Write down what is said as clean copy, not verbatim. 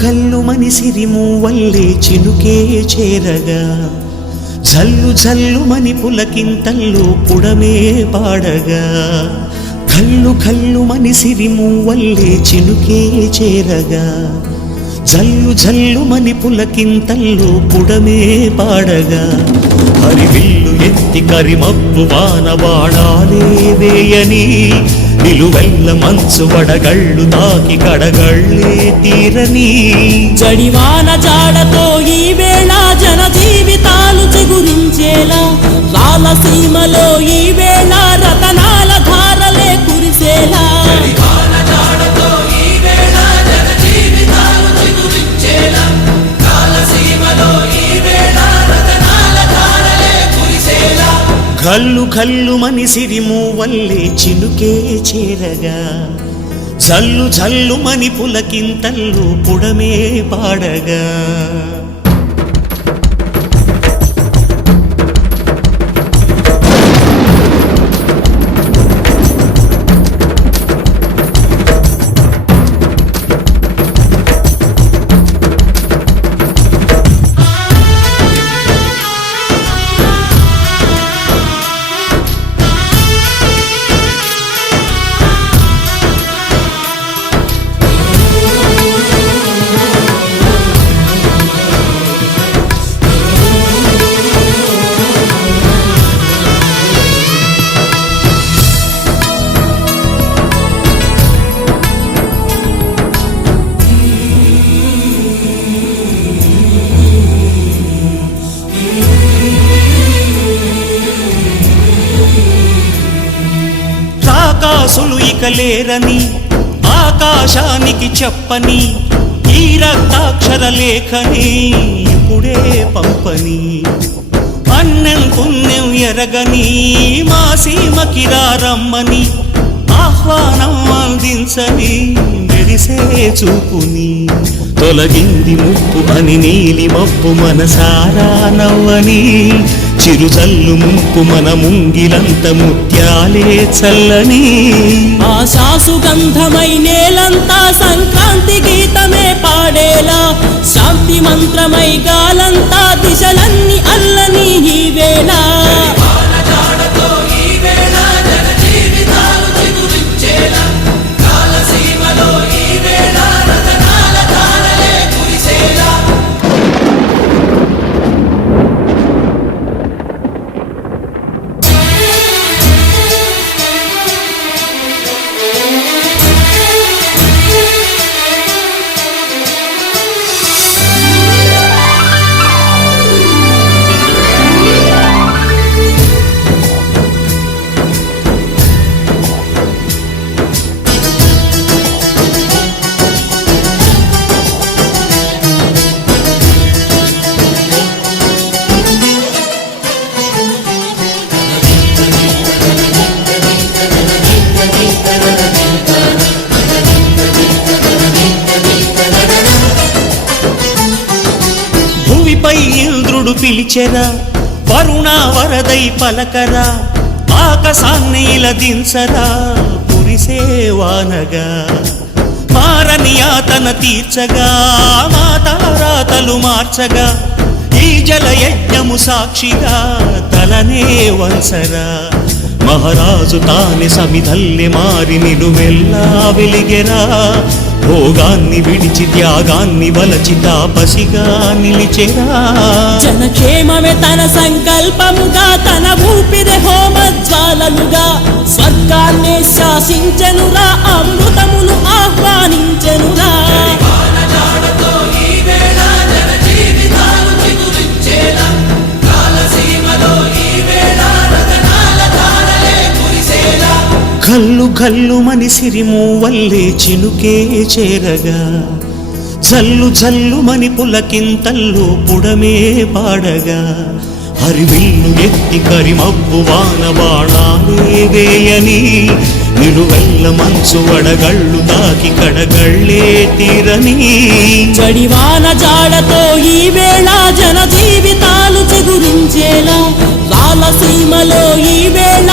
ఘల్లు మనిసిరి మూవల్లే చినుకే చేరగా జల్లు జల్లు మని పులకింతల్లు పుడమే పాడగా ఘల్లు ఘల్లు మనిసిరి మూవల్లే చినుకే చేరగా జల్లు జల్లు మని పులకింతల్లు పుడమే పాడగా హరివిల్లు ఎత్తి కరిమప్పు వానవాడాలే వేయని నిలువెల్ల మంచు వడగళ్ళు తాకి కడగళ్ళే తీరని జడివాన జాడతో ఈ వేళ జన జీవితాలు చిగురించేలా రాలసీమలో ఈ వేళ రతనాల ధారలే కురిసేలా ఘల్లు ఘల్లు మనిసిరి మూవల్లే చినుకే చేరగా జల్లు జల్లు మని పులకింతల్లు పుడమే పాడగా ఆకాశులు ఇక లేరని ఆకాశానికి చెప్పని ఈ రక్తాక్షర లేఖని ఇప్పుడే పంపని అన్నం పుణ్యం ఎరగని మా సీమకి రమ్మని ఆహ్వానం అందించని మెరిసే చూపుని తొలగింది ముప్పు అని నీలి మప్పు మనసారా నవ్వని చిరుజల్లు ముంపు మన ముంగిలంత ముత్యాలే చల్లని ఆశాసు గంధమై నేలంతా సంక్రాంతి గీతమే పాడేలా శాంతి మంత్రమై గాలంతా దిశలన్నీ అల్లని ఈ వేళ ఇంద్రుడు పిలిచెరా వరుణ వరదై పలకరా ఆకాశాన్ని ఇలదించరా కురిసే వానగా మారని యాతన తీర్చగా మా తారాతలు మార్చగా ఈ జల యజ్ఞము సాక్షిగా తలనే వంచరా మహారాజు తానే సమిధల్లె మారి నిలువెల్లా వెలిగెరా భోగాన్ని విడిచి త్యాగాన్ని వలచి తాపసిగా నిలిచెరా జనక్షేమమే తన సంకల్పముగా తన ఊపిరి హోమజ్వాలలుగా స్వర్గాన్ని శాసించెనురా అమృతమును ఆహ్వానించెనురా ఘల్లు ఘల్లు మనిసిరి మూవల్లే చినుకే చేరగా జల్లు జల్లు మని పులకింతల్లు పుడమే పాడగా హరివిల్లు ఎత్తి కరిమబ్బు వానవాడాలే వేయని నిలువెల్ల మంచు వడగళ్ళు తాకి కడగళ్ళే తీరని జడివాన జాడతో ఈ వేళ జన జీవితాలు చిగురించేలా రాలసీమలో ఈ వేళ